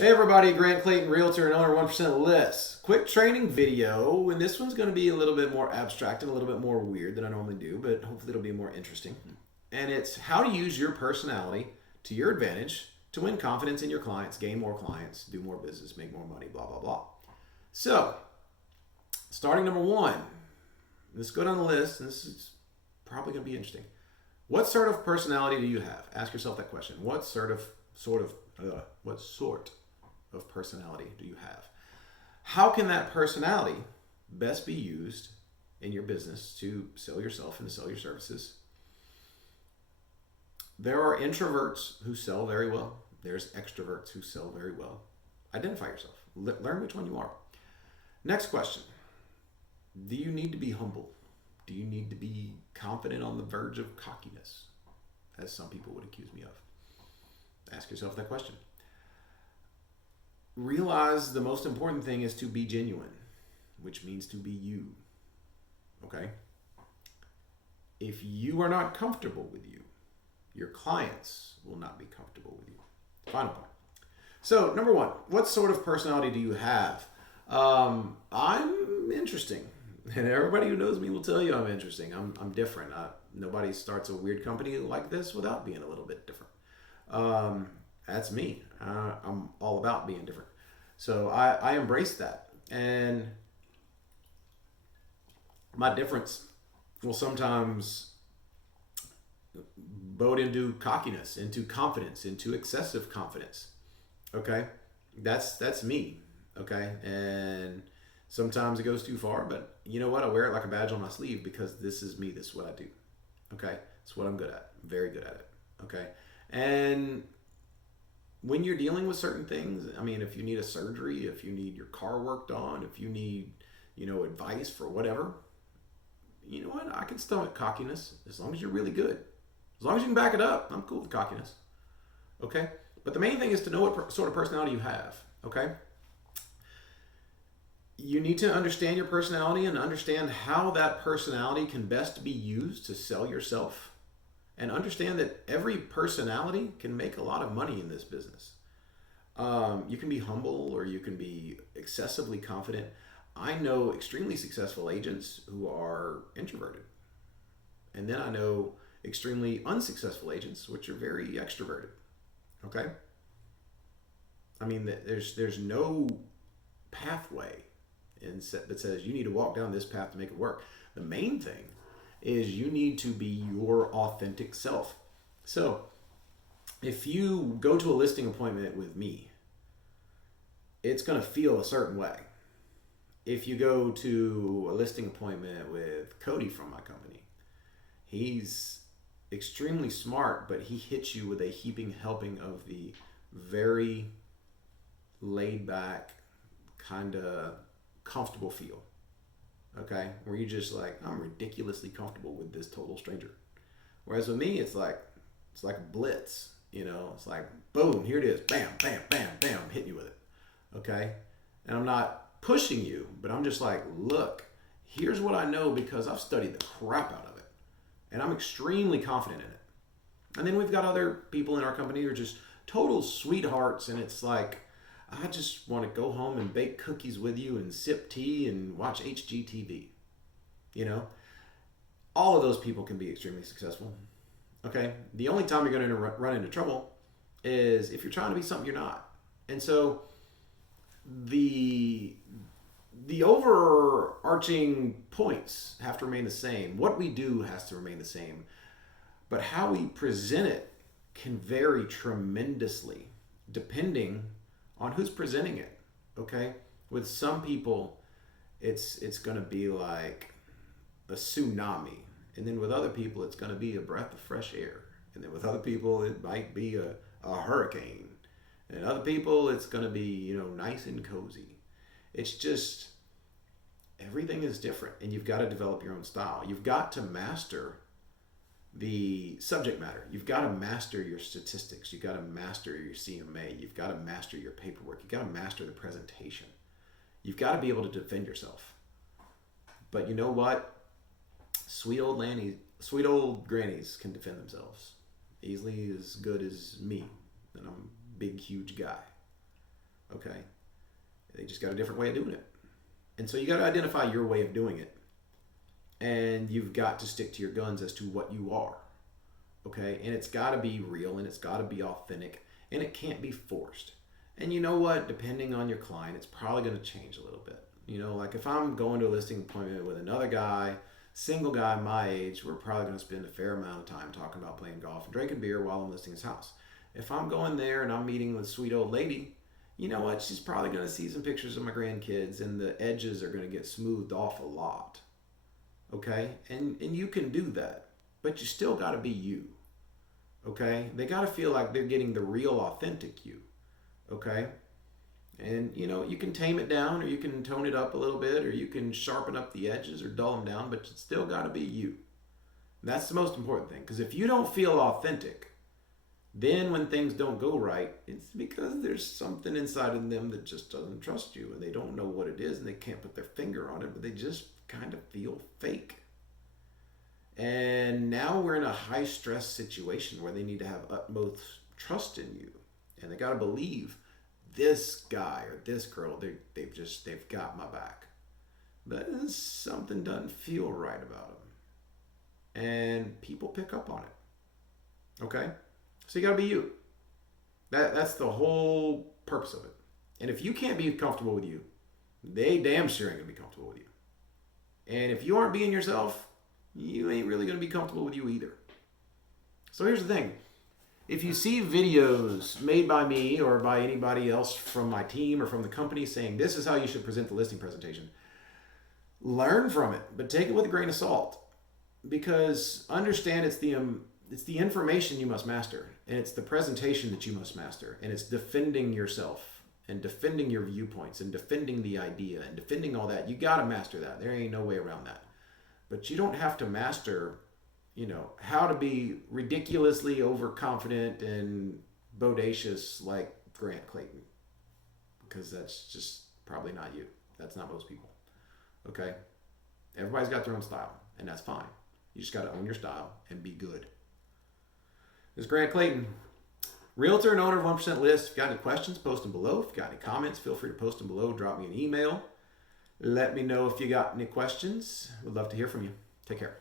Hey everybody, Grant Clayton, Realtor and owner of 1% List. Quick training video, and this one's going to be a little bit more abstract and a little bit more weird than I normally do, but hopefully it'll be more interesting. And it's how to use your personality to your advantage to win confidence in your clients, gain more clients, do more business, make more money, blah, blah, blah. So, starting number one, let's go down the list, and this is probably going to be interesting. What sort of personality do you have? Ask yourself that question. What sort of personality do you have? How can that personality best be used in your business to sell yourself and to sell your services? There are introverts who sell very well. There's extroverts who sell very well. Identify yourself. Learn which one you are. Next question. Do you need to be humble? Do you need to be confident on the verge of cockiness, as some people would accuse me of? Ask yourself that question. Realize the most important thing is to be genuine, which means to be you. Okay? If you are not comfortable with you, your clients will not be comfortable with you. Final point. So, number one, what sort of personality do you have? I'm interesting. And everybody who knows me will tell you I'm interesting. I'm different. Nobody starts a weird company like this without being a little bit different. That's me. I'm all about being different. So I embrace that. And my difference will sometimes bode into cockiness, into confidence, into excessive confidence. Okay? That's me. Okay? And sometimes it goes too far, but you know what? I wear it like a badge on my sleeve because this is me. This is what I do. Okay? It's what I'm good at. I'm very good at it. Okay? And when you're dealing with certain things, I mean, if you need a surgery, if you need your car worked on, if you need, advice for whatever, you know what? I can stomach cockiness as long as you're really good. As long as you can back it up, I'm cool with cockiness. Okay? But the main thing is to know what sort of personality you have. Okay? You need to understand your personality and understand how that personality can best be used to sell yourself. And understand that every personality can make a lot of money in this business. You can be humble or you can be excessively confident. I know extremely successful agents who are introverted. And then I know extremely unsuccessful agents which are very extroverted. Okay? I mean, there's no pathway that says you need to walk down this path to make it work. The main thing is you need to be your authentic self. So, if you go to a listing appointment with me, it's going to feel a certain way. If you go to a listing appointment with Cody from my company, he's extremely smart, but he hits you with a heaping helping of the very laid back, kind of comfortable feel. Okay, where you're just like, I'm ridiculously comfortable with this total stranger. Whereas with me, it's like a blitz. It's like boom, here it is, bam, bam, bam, bam, hitting you with it. Okay, and I'm not pushing you, but I'm just like, look, here's what I know because I've studied the crap out of it, and I'm extremely confident in it. And then we've got other people in our company who are just total sweethearts, and it's like, I just want to go home and bake cookies with you and sip tea and watch HGTV. All of those people can be extremely successful. Okay? The only time you're going to run into trouble is if you're trying to be something you're not. And so the overarching points have to remain the same. What we do has to remain the same. But how we present it can vary tremendously depending on who's presenting it. Okay? With some people, it's going to be like a tsunami. And then with other people, it's going to be a breath of fresh air. And then with other people, it might be a hurricane. And other people, it's going to be, nice and cozy. It's just, everything is different. And you've got to develop your own style. You've got to master the subject matter. You've got to master your statistics. You've got to master your CMA. You've got to master your paperwork. You've got to master the presentation. You've got to be able to defend yourself. But you know what? Sweet old grannies can defend themselves easily as good as me. And I'm a big, huge guy. Okay. They just got a different way of doing it. And so you got to identify your way of doing it. And you've got to stick to your guns as to what you are. Okay. And it's got to be real and it's got to be authentic and it can't be forced. And you know what? Depending on your client, it's probably going to change a little bit. Like if I'm going to a listing appointment with another guy, single guy my age, we're probably going to spend a fair amount of time talking about playing golf and drinking beer while I'm listing his house. If I'm going there and I'm meeting with a sweet old lady, you know what? She's probably going to see some pictures of my grandkids and the edges are going to get smoothed off a lot. Okay? And you can do that, but you still got to be you. Okay? They got to feel like they're getting the real, authentic you. Okay? And you can tame it down or you can tone it up a little bit or you can sharpen up the edges or dull them down, but it's still got to be you. And that's the most important thing. Because if you don't feel authentic, then when things don't go right, it's because there's something inside of them that just doesn't trust you and they don't know what it is and they can't put their finger on it, but they just kind of feel fake. And now we're in a high stress situation where they need to have utmost trust in you and they got to believe this guy or this girl, they've got my back. But something doesn't feel right about them. And people pick up on it. Okay? So you gotta be you. That's the whole purpose of it. And if you can't be comfortable with you, they damn sure ain't gonna be comfortable with you. And if you aren't being yourself, you ain't really gonna be comfortable with you either. So here's the thing. If you see videos made by me or by anybody else from my team or from the company saying this is how you should present the listing presentation, learn from it, but take it with a grain of salt. Because understand it's the information you must master, and it's the presentation that you must master, and it's defending yourself and defending your viewpoints and defending the idea and defending all that. You got to master that. There ain't no way around that. But you don't have to master how to be ridiculously overconfident and bodacious like Grant Clayton. Because that's just probably not you. That's not most people. Okay? Everybody's got their own style, and that's fine. You just got to own your style and be good. This is Grant Clayton, realtor and owner of 1% List. If you've got any questions, post them below. If you've got any comments, feel free to post them below. Drop me an email. Let me know if you got any questions. Would love to hear from you. Take care.